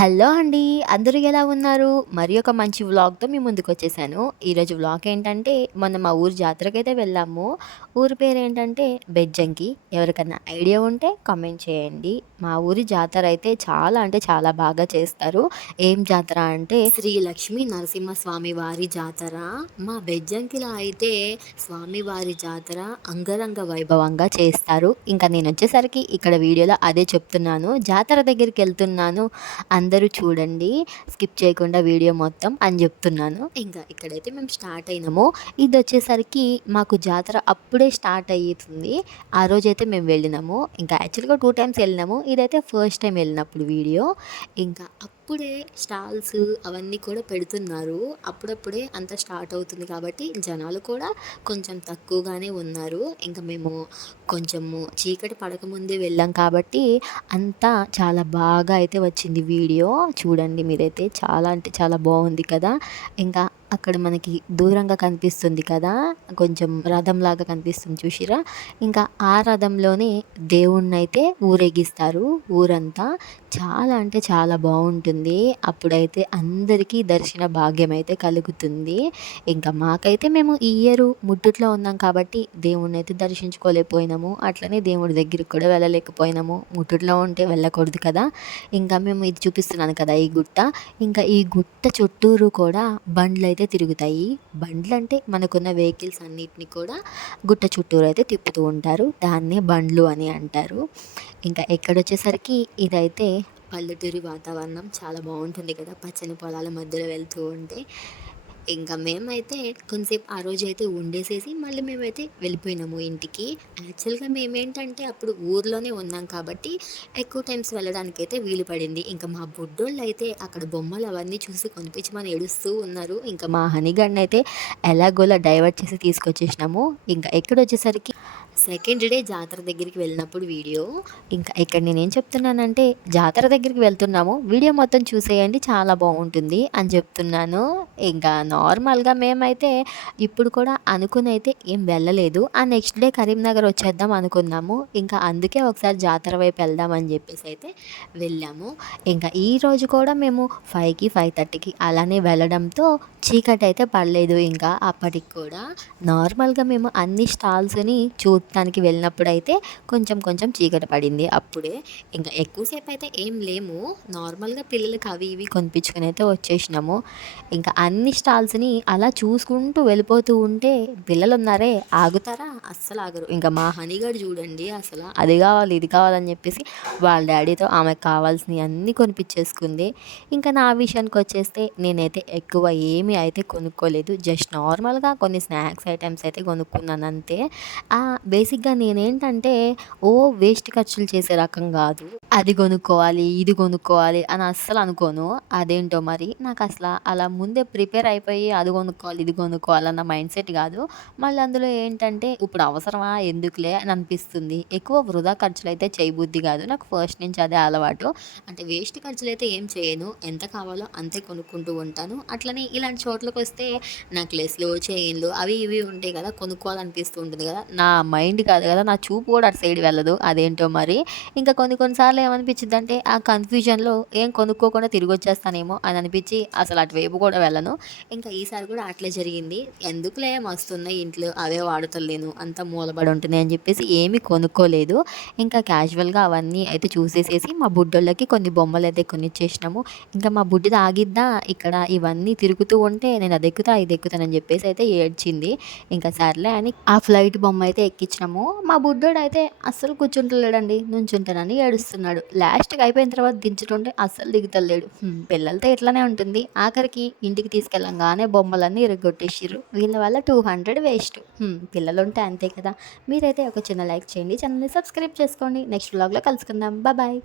Hello అండి. అందరూ ఎలా ఉన్నారు? మరి ఒక మంచి వ్లాగ్‌తో మీ ముందుకొచ్చేసాను. ఈరోజు వ్లాగ్ ఏంటంటే, మొన్న మా ఊరు జాతరకైతే వెళ్ళాము. ఊరి పేరేంటంటే బెజ్జంకి. ఎవరికన్నా ఐడియా ఉంటే కామెంట్ చేయండి. మా ఊరి జాతర అయితే చాలా అంటే చాలా బాగా చేస్తారు. ఏం జాతర అంటే శ్రీ లక్ష్మీ నరసింహస్వామి వారి జాతర. మా బెజ్జంకిలో అయితే స్వామివారి జాతర అంగరంగ వైభవంగా చేస్తారు. ఇంకా నేనొచ్చేసరికి ఇక్కడ వీడియోలో అదే చెప్తున్నాను. జాతర దగ్గరికెళ్తున్నాను. అందరూ చూడండి, స్కిప్ చేయకుండా వీడియో మొత్తం అని చెప్తున్నాను. ఇంకా ఇక్కడైతే మేము స్టార్ట్ అయినాము. ఇదొచ్చేసరికి మాకు జాతర అప్పుడే స్టార్ట్ అయ్యితుంది. ఆ రోజైతే మేము వెళ్ళినాము. ఇంకా యాక్చువల్‌గా 2 టైమ్స్ వెళ్ళినాము. ఇదైతే ఫస్ట్ టైం వెళ్ళినప్పుడు వీడియో. ఇంకా అప్పుడే స్టాల్స్ అవన్నీ కూడా పెడుతున్నారు. అప్పుడప్పుడే అంతా స్టార్ట్ అవుతుంది కాబట్టి జనాలు కూడా కొంచెం తక్కువగానే ఉన్నారు. ఇంకా మేము కొంచెము చీకటి పడకముందే వెళ్ళాం కాబట్టి అంతా చాలా బాగా అయితే వచ్చింది వీడియో. చూడండి మీరైతే, చాలా అంటే చాలా బాగుంది కదా. ఇంకా అక్కడ మనకి దూరంగా కనిపిస్తుంది కదా, కొంచెం రథంలాగా కనిపిస్తుంది చూసిరా. ఇంకా ఆ రథంలోనే దేవుణ్ణైతే ఊరేగిస్తారు ఊరంతా. చాలా అంటే చాలా బాగుంటుంది. అప్పుడైతే అందరికీ దర్శన భాగ్యం అయితే కలుగుతుంది. ఇంకా మాకైతే మేము ఈ ఇయర్ ముట్టుట్లో ఉన్నాం కాబట్టి దేవుణ్ణి అయితే దర్శించుకోలేకపోయినాము. అట్లనే దేవుడి దగ్గరికి కూడా వెళ్ళలేకపోయినాము. ముట్టుట్లో ఉంటే వెళ్ళకూడదు కదా. ఇంకా మేము ఇది చూపిస్తున్నాను కదా ఈ గుట్ట. ఇంకా ఈ గుట్ట చుట్టూరు కూడా బండ్లు అయితే తిరుగుతాయి. బండ్లు అంటే మనకున్న వెహికల్స్ అన్నిటిని కూడా గుట్ట చుట్టూరు అయితే తిప్పుతూ ఉంటారు. దాన్నే బండ్లు అని అంటారు. ఇంకా ఎక్కడొచ్చేసరికి ఇదైతే పల్లెటూరి వాతావరణం చాలా బాగుంటుంది కదా, పచ్చని పొలాల మధ్యలో వెళ్తూ ఉంటే. ఇంకా మేమైతే కొంతసేపు ఆ రోజైతే ఉండేసేసి మళ్ళీ మేమైతే వెళ్ళిపోయినాము ఇంటికి. యాక్చువల్‌గా మేమేంటంటే అప్పుడు ఊర్లోనే ఉన్నాం కాబట్టి ఎక్కువ టైమ్స్ వెళ్ళడానికైతే వీలు పడింది. ఇంకా మా బుడ్డోళ్ళైతే అక్కడ బొమ్మలు అవన్నీ చూసి కొనిపించమని ఏడుస్తూ ఉన్నారు. ఇంకా మా హనీగాడినైతే ఎలాగోలా డైవర్ట్ చేసి తీసుకొచ్చేసినాము. ఇంకా ఎక్కడొచ్చేసరికి సెకండ్ డే జాతర దగ్గరికి వెళ్ళినప్పుడు వీడియో. ఇంకా ఇక్కడ నేనేం చెప్తున్నానంటే, జాతర దగ్గరికి వెళ్తున్నాము, వీడియో మొత్తం చూసేయండి చాలా బాగుంటుంది అని చెప్తున్నాను. ఇంకా నార్మల్‌గా మేమైతే ఇప్పుడు కూడా అనుకుని అయితే ఏం వెళ్ళలేదు. ఆ నెక్స్ట్ డే కరీంనగర్ వచ్చేద్దాం అనుకున్నాము. ఇంకా అందుకే ఒకసారి జాతర వైపు వెళ్దాం అని చెప్పేసి అయితే వెళ్ళాము. ఇంకా ఈరోజు కూడా మేము 5కి 5:30కి అలానే వెళ్ళడంతో చీకటి అయితే పడలేదు. ఇంకా అప్పటికి కూడా నార్మల్‌గా మేము అన్ని స్టాల్స్‌ని చూడటానికి వెళ్ళినప్పుడైతే కొంచెం కొంచెం చీకటి పడింది అప్పుడే. ఇంకా ఎక్కువసేపు అయితే ఏం లేము. నార్మల్‌గా పిల్లలకి అవి ఇవి కొనిపించుకొని అయితే వచ్చేసినాము. ఇంకా అన్ని స్టాల్స్‌ని అలా చూసుకుంటూ వెళ్ళిపోతూ ఉంటే పిల్లలున్నారే, ఆగుతారా? అస్సలు ఆగరు. ఇంకా మా హనీగాడు చూడండి, అసలు అది కావాలి ఇది కావాలని చెప్పేసి వాళ్ళ డాడీతో ఆమెకు కావాల్సినవి అన్నీ కొనిపించేసుకుంది. ఇంకా నా విషయానికి వచ్చేస్తే నేనైతే ఎక్కువ ఏమీ అయితే కొనుక్కోలేదు. జస్ట్ నార్మల్‌గా కొన్ని స్నాక్స్ ఐటెమ్స్ అయితే కొనుక్కున్నాను అంతే. బేసిక్‌గా నేనేంటంటే వేస్ట్ ఖర్చులు చేసే రకం కాదు. అది కొనుక్కోవాలి, ఇది కొనుక్కోవాలి అని అస్సలు అనుకోను. అదేంటో మరి నాకసల అలా ముందే ప్రిపేర్ అయిపోయి అది కొనుక్కోవాలి, ఇది కొనుక్కోవాలన్న మైండ్ సెట్ కాదు. మళ్ళీ అందులో ఏంటంటే ఇప్పుడు అవసరమా? ఎందుకులే అని అనిపిస్తుంది. ఎక్కువ వృధా ఖర్చులైతే చేయబుద్ధి కాదు. నాకు ఫస్ట్ నుంచి అదే అలవాటు. అంటే వేస్ట్ ఖర్చులైతే ఏం చేయను. ఎంత కావాలో అంతే కొనుక్కుంటూ ఉంటాను. అట్లనే ఇలాంటి చోట్లకొస్తే నెక్లెస్‌లు, చైన్‌లు అవి ఇవి ఉంటాయి కదా, కొనుక్కోవాలనిపిస్తూ ఉంటుంది కదా. నా మైండ్ కాదు కదా, నా చూపు కూడా అటు సైడ్ వెళ్ళదు. అదేంటో మరి. ఇంకా కొన్ని కొన్ని సార్లు ఏమనిపించిద్దంటే ఆ కన్‌ఫ్యూజన్‌లో ఏం కొనుక్కోకుండా తిరిగొచ్చేస్తానేమో అని అనిపించి అసలు అటువైపు కూడా వెళ్ళను. ఇంకా ఈసారి కూడా అట్లే జరిగింది. ఎందుకులే మస్తున్నాయి ఇంట్లో అవే వాడుతలేను, అంతా మూలబడి ఉంటుంది అని చెప్పేసి ఏమీ కొనుక్కోలేదు. ఇంకా క్యాజువల్‌గా అవన్నీ అయితే చూసేసేసి మా బుడ్డోళ్ళకి కొన్ని బొమ్మలైతే కొనిచ్చేసినాము. ఇంకా మా బుడ్డిది ఆగిద్దా ఇక్కడ ఇవన్నీ తిరుగుతూ ఉంటే నేను అదెక్కుతా ఇదెక్కుతానని చెప్పేసి అయితే ఏడ్చింది. ఇంకా సర్లే అని ఆ ఫ్లైట్ బొమ్మ అయితే ఎక్కించినాము. మా బుడ్డోడైతే అస్సలు కూర్చుంటలేడండి, నుంచుంటానని ఏడుస్తున్నాడు. లాస్ట్‌కి అయిపోయిన తర్వాత దించుతుంటే అస్సలు దిగుతలేడు. పిల్లలతో ఇట్లనే ఉంటుంది. ఆఖరికి ఇంటికి తీసుకెళ్ళంగానే బొమ్మలన్నీ ఇరగ్గొట్టేసిర్రు. వీళ్ళ వల్ల 200 వేస్ట్. పిల్లలుంటే అంతే కదా. మీరైతే ఒక చిన్న లైక్ చేయండి, ఛానల్‌ని సబ్స్క్రైబ్ చేసుకోండి. నెక్స్ట్ వ్లాగ్‌లో కలుసుకుందాం. బాయ్.